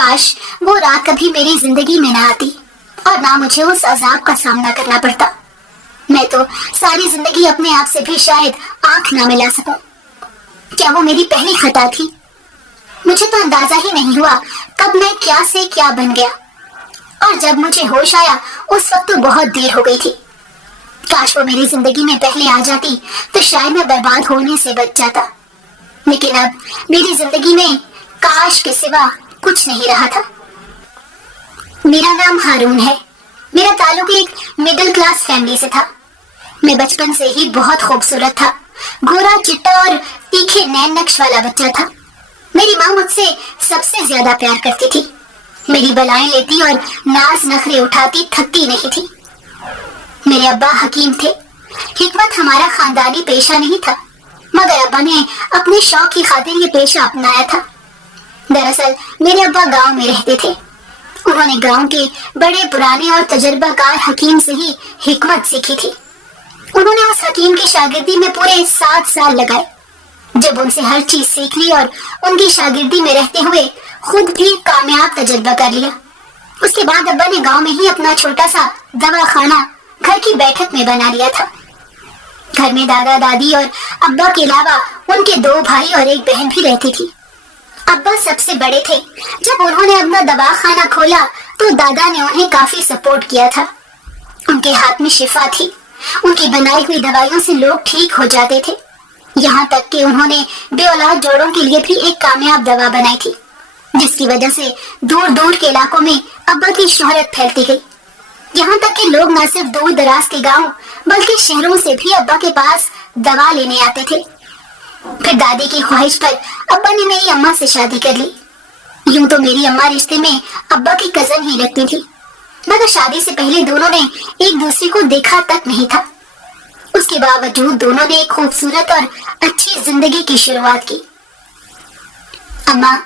کاش وہ رات کبھی میری زندگی میں نہ آتی اور نہ مجھے اس عذاب کا سامنا کرنا پڑتا. میں تو ساری زندگی اپنے آپ سے بھی شاید آنکھ نہ ملا سکوں. کیا وہ میری پہلی خطا تھی؟ مجھے تو اندازہ ہی نہیں ہوا کب میں کیا سے کیا بن گیا، اور جب مجھے ہوش آیا اس وقت تو بہت دیر ہو گئی تھی. کاش وہ میری زندگی میں پہلے آ جاتی تو شاید میں برباد ہونے سے بچ جاتا. لیکن اب میری زندگی میں کاش کے سوا کچھ نہیں رہا تھا. میرا نام ہارون ہے. میرا تعلق ایک مڈل کلاس فیملی سے تھا. میں بچپن سے ہی بہت خوبصورت تھا. گورا چٹا اور تیکھے نین نقش والا بچہ تھا. میری ماں مجھ سے سب سے زیادہ پیار کرتی تھی. میری بلائیں لیتی اور ناز نخرے اٹھاتی تھکتی نہیں تھی. میرے ابا حکیم تھے. حکمت ہمارا خاندانی پیشہ نہیں تھا، مگر ابا نے اپنے شوق کی خاطر یہ پیشہ اپنایا تھا. دراصل میرے ابا گاؤں میں رہتے تھے. انہوں نے گاؤں کے بڑے پرانے اور تجربہ کار حکیم سے ہی حکمت سیکھی تھی. انہوں نے اس حکیم کی شاگردی میں پورے 7 سال لگائے. جب ان سے ہر چیز سیکھ لی اور ان کی شاگردی میں رہتے ہوئے خود بھی کامیاب تجربہ کر لیا، اس کے بعد ابا نے گاؤں میں ہی اپنا چھوٹا سا دوا خانہ گھر کی بیٹھک میں بنا لیا تھا. گھر میں دادا دادی اور ابا کے علاوہ ان کے 2 بھائی اور ایک بہن بھی رہتی تھی. ابا سب سے بڑے تھے. جب انہوں نے اپنا دوا خانہ کھولا تو دادا نے انہیں کافی سپورٹ کیا تھا. ان کے ہاتھ میں شفا تھی. ان کی بنائی ہوئی دوائیوں سے لوگ ٹھیک ہو جاتے تھے. یہاں تک کہ انہوں نے بے اولاد جوڑوں کے لیے بھی ایک کامیاب دوا بنائی تھی، جس کی وجہ سے دور دور کے علاقوں میں ابا کی شہرت پھیلتی گئی. یہاں تک کہ لوگ نہ صرف دور دراز کے گاؤں بلکہ شہروں سے بھی ابا کے پاس دوا لینے آتے تھے. پھر دادی کی خواہش پر ابا نے میری اماں سے شادی کر لی. یوں تو میری اماں رشتے میں ابا کی کزن ہی لگتی تھی، مگر شادی سے پہلے دونوں نے ایک دوسرے کو دیکھا تک نہیں تھا. اس کے باوجود دونوں نے ایک خوبصورت اور اچھی زندگی کی شروعات کی. اماں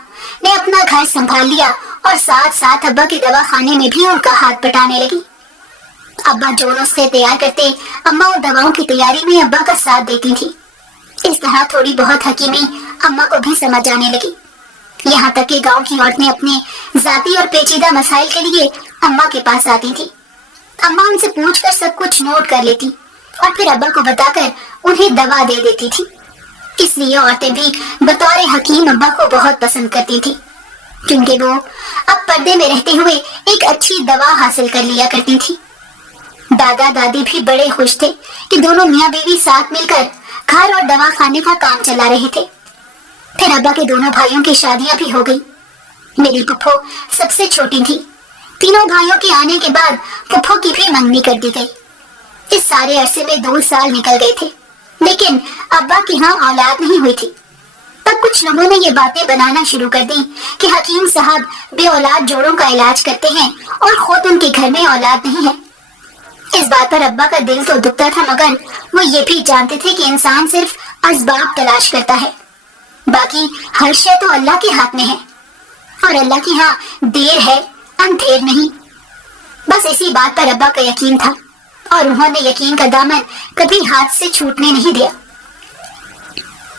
نے اپنا گھر سنبھال لیا اور ساتھ ساتھ ابا کے دوا خانے میں بھی ان کا ہاتھ بٹانے لگی. ابا جو نسخے تیار کرتے اماں ان دواؤں کی تیاری میں ابا کا ساتھ دیتی تھی. اس طرح تھوڑی بہت حکیمی اماں کو بھی سمجھ آنے لگی. یہاں تک کہ گاؤں کی عورتیں اپنے ذاتی اور پیچیدہ مسائل کے لیے اماں کے پاس آتی تھی. اماں ان سے پوچھ کر سب کچھ نوٹ کر لیتی اور پھر ابا کو بتا کر انہیں دوا دے دیتی تھی. اس لیے عورتیں بھی بطور حکیم ابا کو بہت پسند کرتی تھی، کیونکہ وہ اب پردے میں رہتے ہوئے ایک اچھی دوا حاصل کر لیا کرتی تھی. دادا دادی بھی بڑے خوش تھے کہ دونوں میاں بیوی ساتھ مل کر گھر اور دوا خانے کا کام چلا رہے تھے. پھر ابا کے دونوں بھائیوں کی شادیاں بھی ہو گئی. میری پھپھو سب سے چھوٹی تھی. تینوں بھائیوں کے آنے کے بعد پھپھو کی بھی منگنی کر دی گئی. اس سارے عرصے میں 2 سال نکل گئے تھے، لیکن ابا کی ہاں اولاد نہیں ہوئی تھی. تب کچھ لوگوں نے یہ باتیں بنانا شروع کر دی کہ حکیم صاحب بے اولاد جوڑوں کا علاج کرتے ہیں اور خود ان کے گھر میں اولاد نہیں ہے. اس بات پر ابا کا دل تو دکھتا تھا، مگر وہ یہ بھی جانتے تھے کہ انسان صرف اسباب تلاش کرتا ہے، باقی ہر شے تو اللہ کے ہاتھ میں ہے، اور اللہ کی ہاں دیر ہے اندھیر نہیں. بس اسی بات پر ابا کا یقین تھا اور انہوں نے یقین کا دامن کبھی ہاتھ سے چھوٹنے نہیں دیا.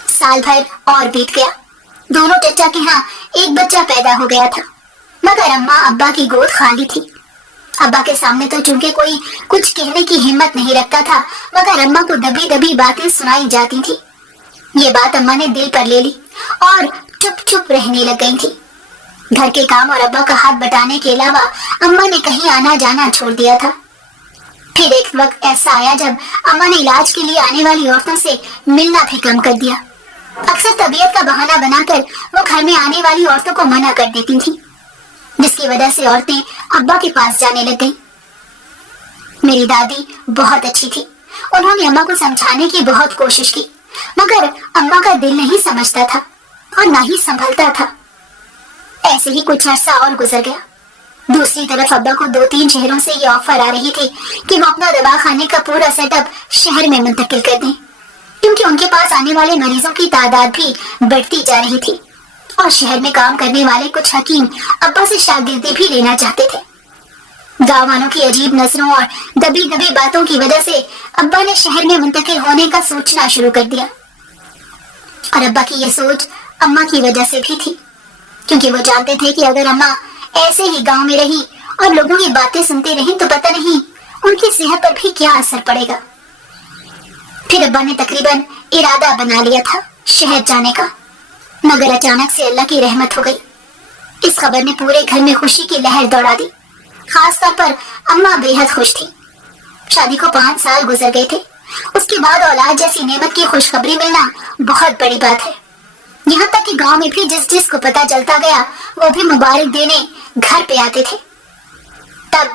سال بھر اور بیت گیا. دونوں چچا کے ہاں ایک بچہ پیدا ہو گیا تھا، مگر اماں ابا کی گود خالی تھی. ابا کے سامنے تو چونکہ کوئی کچھ کہنے کی ہمت نہیں رکھتا تھا، مگر اماں کو دبی دبی باتیں سنائی جاتی تھی. یہ بات اماں نے دل پر لے لی اور چپ چپ رہنے لگ گئی تھی. گھر کے کام اور ابا کا ہاتھ بٹانے کے علاوہ اماں نے کہیں آنا جانا چھوڑ دیا تھا. پھر ایک وقت ایسا آیا جب اماں نے علاج کے لیے آنے والی عورتوں سے ملنا بھی کم کر دیا. اکثر طبیعت کا بہانہ بنا کر وہ گھر میں آنے والی عورتوں کو منع کر دیتی تھی، جس کی وجہ سے عورتیں ابا کے پاس جانے لگ گئیں. میری دادی بہت اچھی تھی. انہوں نے اماں کو سمجھانے کی بہت کوشش کی، مگر اماں کا دل نہیں سمجھتا تھا اور نہ ہی سنبھلتا تھا. ایسے ہی کچھ عرصہ اور گزر گیا. دوسری طرف ابا کو 2-3 شہروں سے یہ آفر آ رہی تھی کہ وہ اپنا دوا خانے کا پورا سیٹ اپ شہر میں منتقل کر دیں، کیونکہ ان کے پاس آنے والے مریضوں کی تعداد بھی بڑھتی جا رہی تھی اور شہر میں کام کرنے والے کچھ حکیم ابا سے شاگردی بھی لینا چاہتے تھے. گاؤں والوں کی عجیب نظروں اور دبی دبی باتوں کی وجہ سے ابا نے شہر میں منتقل ہونے کا سوچنا شروع کر دیا، اور ابا کی یہ سوچ اماں کی وجہ سے بھی تھی. کیونکہ وہ جانتے تھے کہ اگر اماں ایسے ہی گاؤں میں رہی اور لوگوں کی باتیں سنتے رہیں تو پتہ نہیں ان کی صحت پر بھی کیا اثر پڑے گا۔ پھر ابا نے تقریباً ارادہ بنا لیا تھا شہر جانے کا، مگر اچانک سے اللہ کی رحمت ہو گئی۔ اس خبر نے پورے گھر میں خوشی کی لہر دوڑا دی، خاص طور پر اماں بے حد خوش تھی۔ شادی کو 5 سال گزر گئے تھے، اس کے بعد اولاد جیسی نعمت کی خوشخبری ملنا بہت بڑی بات ہے۔ یہاں تک کہ گاؤں میں بھی جس جس کو پتہ چلتا گیا وہ بھی مبارک دینے گھر پہ آتے تھے۔ تب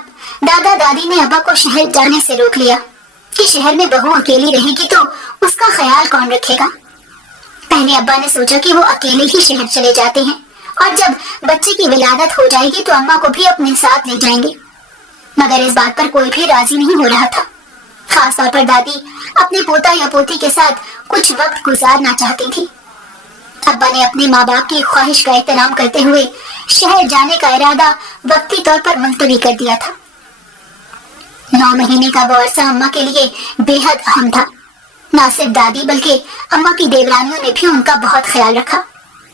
دادا دادی نے ابا کو شہر جانے سے روک لیا کہ شہر میں بہو اکیلی رہے گی تو اس کا خیال کون رکھے گا۔ پہلے ابا نے سوچا کہ وہ اکیلے ہی شہر چلے جاتے ہیں اور جب بچے کی ولادت ہو جائے گی تو اماں کو بھی اپنے ساتھ لے جائیں گے، مگر اس بات پر کوئی بھی راضی نہیں ہو رہا تھا۔ خاص طور پر دادی اپنے پوتا یا پوتی کے ساتھ کچھ وقت گزارنا چاہتی تھی۔ ابا نے اپنے ماں باپ کی خواہش کا احترام کرتے ہوئے شہر جانے کا ارادہ وقتی طور پر ملتوی کر دیا تھا۔ 9 مہینے کا وہ عرصہ اماں کے لیے بے حد اہم تھا۔ نہ صرف دادی بلکہ اماں کی دیورانیوں نے بھی ان کا بہت خیال رکھا،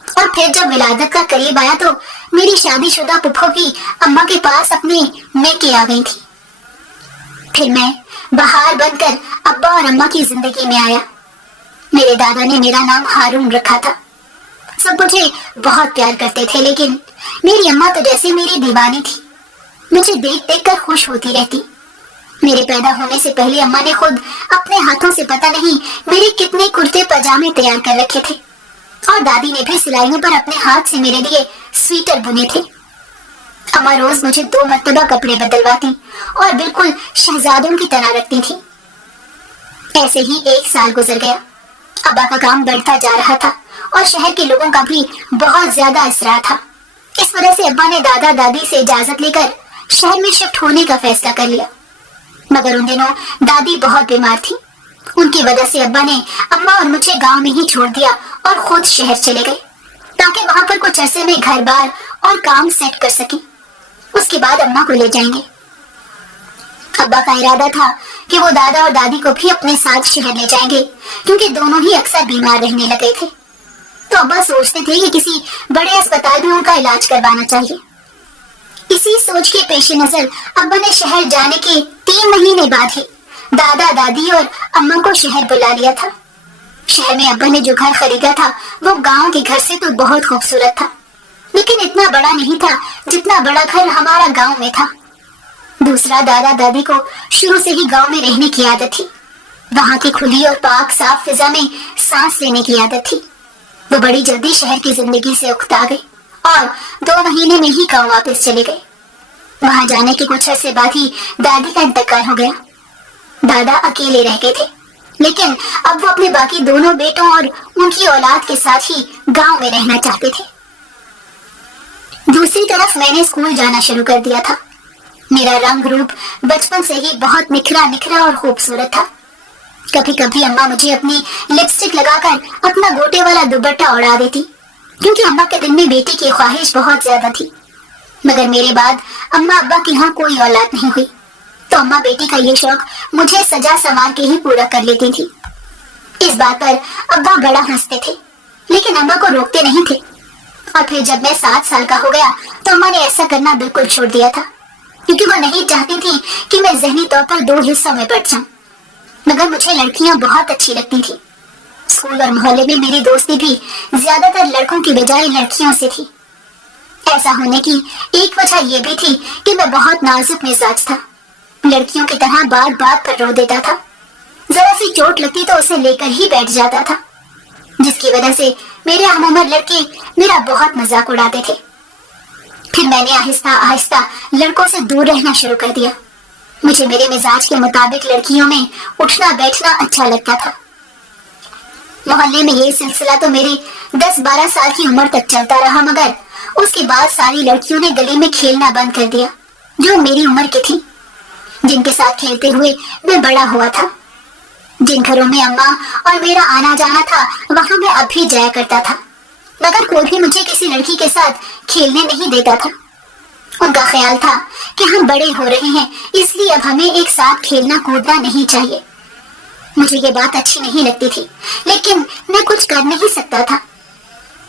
اور پھر جب ولادت کا قریب آیا تو میری شادی شدہ پھپھو بھی اماں کے پاس اپنے میکے آ گئی تھی۔ پھر میں بہار بن کر ابا اور اماں کی زندگی میں آیا۔ میرے دادا نے میرا نام ہارون رکھا تھا۔ سب مجھے بہت پیار کرتے تھے، لیکن میری اماں تو جیسے میری دیوانی تھی، مجھے دیکھ دیکھ کر خوش ہوتی رہتی۔ میرے پیدا ہونے سے پہلے اماں نے خود اپنے ہاتھوں سے پتہ نہیں میرے کتنے کرتے پاجامے تیار کر رکھے تھے، اور دادی نے بھی سلائیوں پر اپنے ہاتھ سے میرے لیے سویٹر بنے تھے۔ اماں روز مجھے 2 مرتبہ کپڑے بدلواتی اور بالکل شہزادوں کی طرح رکھتی تھی۔ ایسے ہی 1 سال گزر گیا۔ ابا کا کام بڑھتا جا رہا تھا اور شہر کے لوگوں کا بھی بہت زیادہ اصرار تھا۔ اس وجہ سے ابا نے دادا دادی سے اجازت لے کر شہر میں شفٹ ہونے کا فیصلہ کر لیا، مگر ان دنوں دادی بہت بیمار تھی۔ ان کی وجہ سے ابا نے اماں اور مجھے گاؤں میں ہی چھوڑ دیا اور خود شہر چلے گئے تاکہ وہاں پر کچھ عرصے میں گھر بار اور کام سیٹ کر سکیں۔ اس کے بعد اماں کو لے جائیں گے۔ ابا کا ارادہ تھا کہ وہ دادا اور دادی کو بھی اپنے ساتھ شہر لے جائیں گے، کیونکہ دونوں ہی اکثر بیمار رہنے لگے تھے۔ تو ابا سوچتے تھے کہ کسی بڑے اسپتال میں ان کا علاج کروانا چاہیے۔ اسی سوچ کے پیش نظر ابا نے شہر جانے کے 3 مہینے بعد ہی دادا دادی اور اماں کو شہر بلا لیا تھا۔ شہر میں ابا نے جو گھر خریدا تھا وہ گاؤں کے گھر سے تو بہت خوبصورت تھا، لیکن اتنا بڑا نہیں تھا جتنا بڑا گھر ہمارا گاؤں میں تھا۔ دوسرا، دادا دادی کو شروع سے ہی گاؤں میں رہنے کی عادت تھی۔ وہاں کی کھلی اور پاک صاف فضا میں سانس لینے کی عادت تھی۔ وہ بڑی جلدی شہر کی زندگی سے اکتا گئی اور 2 مہینے میں ہی گاؤں واپس چلے گئے۔ وہاں جانے کے کچھ عرصے بعد ہی دادی کا انتقال ہو گیا۔ دادا اکیلے رہ گئے تھے، لیکن اب وہ اپنے باقی دونوں بیٹوں اور ان کی اولاد کے ساتھ ہی گاؤں میں رہنا چاہتے تھے۔ دوسری طرف میں نے اسکول جانا شروع کر دیا تھا۔ میرا رنگ روپ بچپن سے ہی بہت نکھرا اور خوبصورت تھا۔ کبھی کبھی اماں مجھے اپنی لپسٹک لگا کر اپنا گوٹے والا دوپٹہ اڑا دیتی، کیونکہ اماں کے دل میں بیٹی کی خواہش بہت زیادہ تھی۔ مگر میرے بعد اماں ابا کے ہاں کوئی اولاد نہیں ہوئی، تو اماں بیٹی کا یہ شوق مجھے سجا سنوار کے ہی پورا کر لیتی تھی۔ اس بات پر ابا بڑا ہنستے تھے، لیکن اماں کو روکتے نہیں تھے۔ اور پھر جب میں 7 سال کا ہو گیا تو اماں نے ایسا کرنا بالکل چھوڑ دیا تھا، کیونکہ وہ نہیں چاہتی تھی کہ میں ذہنی طور پر 2 حصوں میں بٹ جاؤں۔ مگر مجھے لڑکیاں بہت اچھی لگتی تھی۔ اسکول اور محلے میں میری دوستی بھی زیادہ تر لڑکوں کی بجائے لڑکیوں سے تھی۔ ایسا ہونے کی ایک وجہ یہ بھی تھی کہ میں بہت نازک مزاج تھا، لڑکیوں کی طرح بات بات پر رو دیتا تھا۔ ذرا سی چوٹ لگتی تو اسے لے کر ہی بیٹھ جاتا تھا، جس کی وجہ سے میرے ہم عمر لڑکے میرا بہت مذاق اڑاتے تھے۔ پھر میں نے آہستہ آہستہ لڑکوں سے دور رہنا شروع کر دیا۔ مجھے میرے مزاج کے مطابق لڑکیوں میں اٹھنا بیٹھنا اچھا لگتا تھا۔ محلے میں یہ سلسلہ تو میرے 10-12 سال کی عمر تک چلتا رہا، مگر اس کے بعد ساری لڑکیوں نے گلی میں کھیلنا بند کر دیا جو میری عمر کی تھی، جن کے ساتھ کھیلتے ہوئے میں بڑا ہوا تھا۔ جن گھروں میں اماں اور میرا آنا جانا تھا وہاں میں اب بھی جایا کرتا تھا، مگر کوئی بھی مجھے کسی لڑکی کے ساتھ کھیلنے نہیں دیتا تھا۔ ان کا خیال تھا کہ ہم بڑے ہو رہے ہیں، اس لیے اب ہمیں ایک ساتھ کھیلنا کودنا نہیں چاہیے۔ مجھے یہ بات اچھی نہیں لگتی تھی، لیکن میں کچھ کر نہیں سکتا تھا۔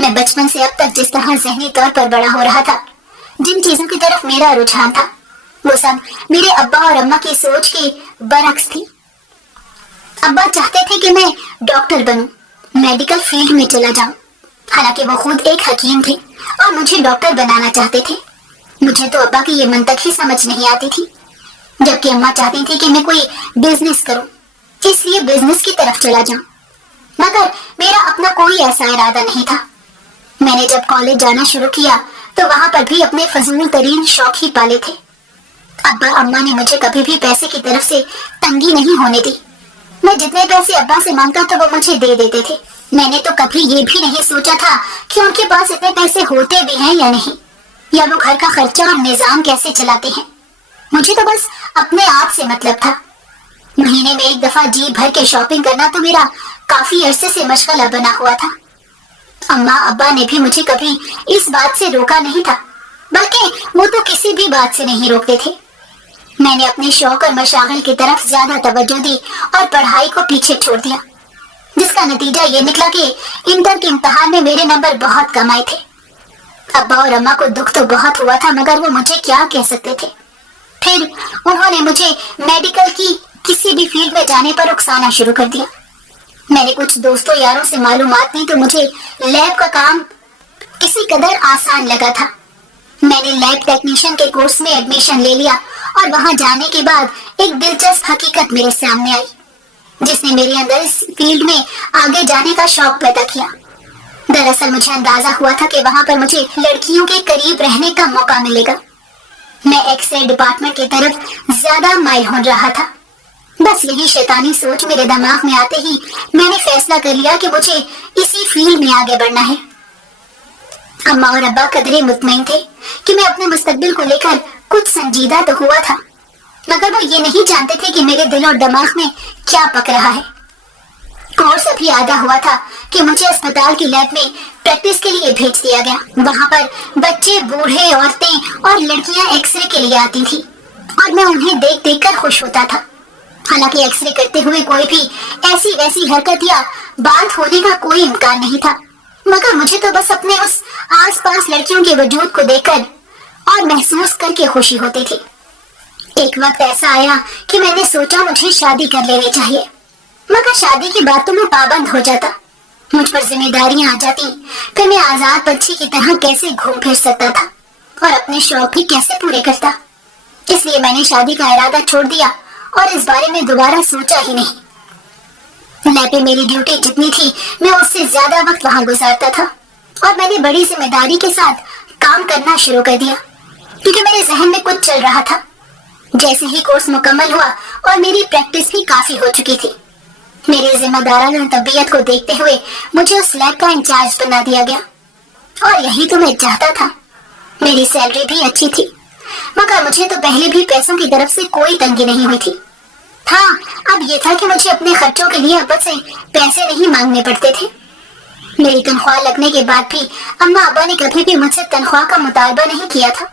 میں بچپن سے اب تک جس طرح ذہنی طور پر بڑا ہو رہا تھا، جن چیزوں کی طرف میرا رجحان تھا، وہ سب میرے ابا اور اماں کی سوچ کے برعکس تھی۔ ابا چاہتے تھے کہ میں ڈاکٹر بنوں، میڈیکل فیلڈ میں چلا جاؤں، حالانکہ وہ خود ایک حکیم تھے اور مجھے ڈاکٹر بنانا چاہتے تھے۔ مجھے تو ابا کی یہ منطق ہی سمجھ نہیں آتی تھی، جبکہ اماں چاہتی تھی کہ میں کوئی بزنس کروں، اس لیے بزنس کی طرف چلا جاؤں، مگر میرا اپنا کوئی ایسا ارادہ نہیں تھا۔ میں نے جب کالج جانا شروع کیا تو وہاں پر بھی اپنے فضول ترین شوق ہی پالے تھے۔ ابا اماں نے مجھے کبھی بھی پیسے کی طرف سے تنگی نہیں ہونے دی۔ میں جتنے پیسے ابا سے مانگتا تو وہ مجھے دے دیتے تھے۔ میں نے تو کبھی یہ بھی نہیں سوچا تھا کہ ان کے پاس اتنے پیسے ہوتے بھی ہیں یا نہیں، یا وہ گھر کا خرچہ اور نظام کیسے چلاتے ہیں۔ مجھے تو بس اپنے آپ سے مطلب تھا۔ مہینے میں ایک دفعہ جی بھر کے شاپنگ کرنا تو میرا کافی عرصے سے مشغلہ بنا ہوا تھا۔ اماں ابا نے بھی مجھے کبھی اس بات سے روکا نہیں تھا، بلکہ وہ تو کسی بھی بات سے نہیں روکتے تھے۔ میں نے اپنے شوق اور مشاغل کی طرف زیادہ توجہ دی اور پڑھائی کو پیچھے چھوڑ دیا، جس کا نتیجہ یہ نکلا کہ انٹر کے امتحان میں میرے نمبر بہت کم آئے تھے۔ ابا اور اماں کو دکھ تو بہت ہوا تھا، مگر وہ مجھے کیا کہہ سکتے تھے۔ پھر انہوں نے مجھے میڈیکل کی کسی بھی فیلڈ میں جانے پر اکسانا شروع کر دیا۔ میں نے کچھ دوستوں یاروں سے معلومات دی تو مجھے لیب کا کام کسی قدر آسان لگا تھا۔ میں نے لیب ٹیکنیشین کے کورس میں ایڈمیشن لے لیا اور وہاں جانے کے بعد ایک دلچسپ حقیقت میرے سامنے آئی، جس نے میرے اندر اس فیلڈ میں آگے جانے کا شوق پیدا کیا۔ دراصل مجھے اندازہ ہوا تھا کہ وہاں پر مجھے لڑکیوں کے قریب رہنے کا موقع ملے گا۔ میں ایکس رے ڈپارٹمنٹ کی طرف زیادہ مائل ہو رہا تھا۔ بس یہی شیطانی سوچ میرے دماغ میں آتے ہی میں نے فیصلہ کر لیا کہ مجھے اسی فیلڈ میں آگے بڑھنا ہے۔ اماں اور ابا قدرے مطمئن تھے کہ میں اپنے مستقبل کو لے کر کچھ سنجیدہ تو ہوا تھا، مگر وہ یہ نہیں جانتے تھے کہ میرے دل اور دماغ میں کیا پک رہا ہے۔ کورس ابھی آدھا ہوا تھا کہ مجھے اسپتال کی لیب میں پریکٹس کے لیے بھیج دیا گیا۔ وہاں پر بچے، بوڑھے، عورتیں اور لڑکیاں ایکس رے کے لیے آتی تھی اور میں انہیں دیکھ دیکھ کر خوش ہوتا تھا۔ حالانکہ ایکس رے کرتے ہوئے کوئی بھی ایسی ویسی حرکت یا بات ہونے کا کوئی امکان نہیں تھا، مگر مجھے تو بس اپنے اس آس پاس لڑکیوں کے وجود کو دیکھ کر اور محسوس کر کے خوشی ہوتی تھی۔ ایک وقت ایسا آیا کہ میں نے سوچا مجھے شادی کر لینی چاہیے، مگر شادی کی باتوں میں پابند ہو جاتا، مجھ پر ذمہ داریاں آ جاتی، پھر میں آزاد پنچھی کی طرح کیسے گھوم پھر سکتا تھا اور اپنے شوق بھی کیسے پورے کرتا۔ اس لیے میں نے شادی کا ارادہ چھوڑ دیا اور اس بارے میں دوبارہ سوچا ہی نہیں۔ لیب پہ میری ڈیوٹی جتنی تھی میں اس سے زیادہ وقت وہاں گزارتا تھا، اور میں نے بڑی ذمہ داری کے ساتھ کام کرنا شروع کر دیا، کیونکہ میرے ذہن میں کچھ چل رہا تھا۔ جیسے ہی کورس مکمل ہوا اور میری پریکٹس بھی کافی ہو چکی تھی، میری ذمہ دارانہ طبیعت کو دیکھتے ہوئے مجھے اس لیب کا انچارج بنا دیا گیا، اور یہی تو میں چاہتا تھا۔ میری سیلری بھی اچھی تھی، مگر مجھے تو پہلے بھی پیسوں کی طرف سے کوئی تنگی نہیں ہوئی تھی۔ ہاں، اب یہ تھا کہ مجھے اپنے خرچوں کے لیے ابا سے پیسے نہیں مانگنے پڑتے تھے۔ میری تنخواہ لگنے کے بعد بھی اماں ابا نے کبھی بھی مجھ سے تنخواہ کا مطالبہ نہیں کیا تھا۔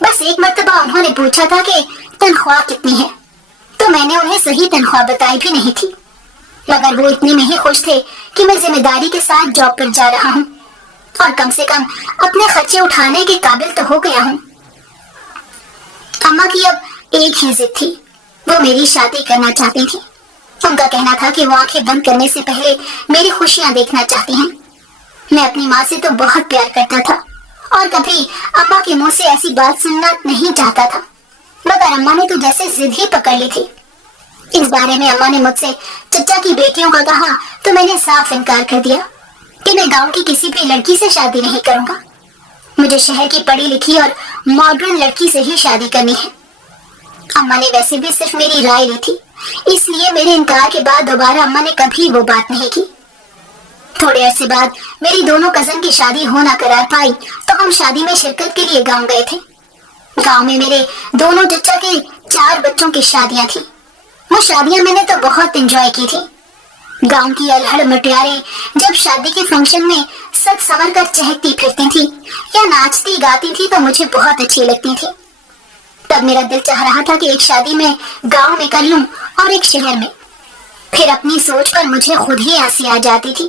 بس ایک مرتبہ انہوں نے پوچھا تھا کہ تنخواہ کتنی ہے، تو میں نے انہیں صحیح تنخواہ بتائی بھی نہیں تھی، مگر وہ اتنے میں ہی خوش تھے کہ میں ذمہ داری کے ساتھ جاب پر جا رہا ہوں اور کم سے کم اپنے خرچے اٹھانے کے قابل تو ہو گیا ہوں۔ اماں کی اب ایک ہی ضد تھی، وہ میری شادی کرنا چاہتی تھی۔ ان کا کہنا تھا کہ وہ آنکھیں بند کرنے سے پہلے میری خوشیاں دیکھنا چاہتی ہیں۔ میں اپنی ماں سے تو بہت پیار کرتا تھا اور کبھی اماں کے منہ سے ایسی بات سننا نہیں چاہتا تھا، مگر اماں نے تو جیسے ضد ہی پکڑ لی تھی۔ اس بارے میں اماں نے مجھ سے چچا کی بیٹیوں کا کہا تو میں نے صاف انکار کر دیا کہ میں گاؤں کی کسی بھی لڑکی سے شادی نہیں کروں گا، مجھے شہر کی پڑھی لکھی اور ماڈرن لڑکی سے ہی شادی کرنی ہے۔ اماں نے ویسے بھی صرف میری رائے لی تھی، اس لیے میرے انکار کے بعد دوبارہ اماں نے کبھی وہ بات نہیں کی۔ تھوڑے عرصے بعد میری دونوں کزن کی شادی ہونا قرار پائی تو ہم شادی میں شرکت کے لیے گاؤں گئے تھے۔ گاؤں میں میرے دونوں چچا کے 4 بچوں کی شادیاں تھیں۔ وہ شادیاں میں نے تو بہت انجوائے کی تھی۔ گاؤں کی الہڑ مٹیاریں جب شادی کے فنکشن میں سج سنور کر چہکتی پھرتی تھی یا ناچتی گاتی تھی تو مجھے بہت اچھی لگتی تھی۔ تب میرا دل چاہ رہا تھا کہ ایک شادی میں گاؤں میں کر لوں اور ایک شہر میں۔ پھر اپنی سوچ پر مجھے خود ہی ہنسی آ جاتی تھی۔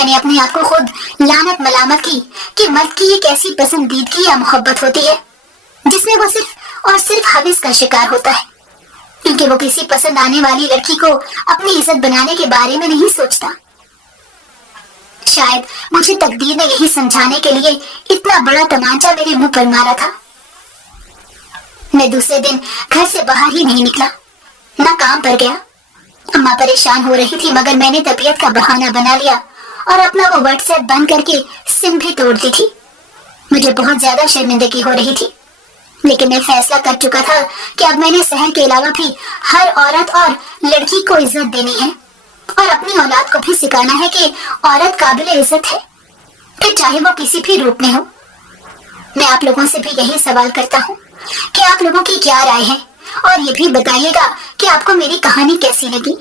میں نے اپنے آپ کو خود لعنت ملامت کی کہ مرد کی ایک ایسی پسندیدگی یا محبت ہوتی ہے جس میں وہ صرف اور صرف حوث کا شکار ہوتا ہے، کیونکہ وہ کسی پسند آنے والی لڑکی کو اپنی عزت بنانے کے بارے میں نہیں سوچتا۔ شاید مجھے تقدیر نے یہی سمجھانے کے لیے اتنا بڑا تمانچہ میرے منہ پر مارا تھا۔ میں دوسرے دن گھر سے باہر ہی نہیں نکلا، نہ کام پر گیا۔ اماں پریشان ہو رہی تھی، مگر میں نے طبیعت کا بہانہ بنا لیا اور اپنا وہ واٹس ایپ بند کر کے سم بھی توڑ دی تھی۔ مجھے بہت زیادہ شرمندگی ہو رہی تھی، لیکن میں فیصلہ کر چکا تھا کہ اب میں نے سحر کے علاوہ بھی ہر عورت اور لڑکی کو عزت دینی ہے، اور اپنی اولاد کو بھی سکھانا ہے کہ عورت قابل عزت ہے، پھر چاہے وہ کسی بھی روپ میں ہو۔ میں آپ لوگوں سے بھی یہی سوال کرتا ہوں کہ آپ لوگوں کی کیا رائے ہے، اور یہ بھی بتائیے گا کہ آپ کو میری کہانی کیسی لگی۔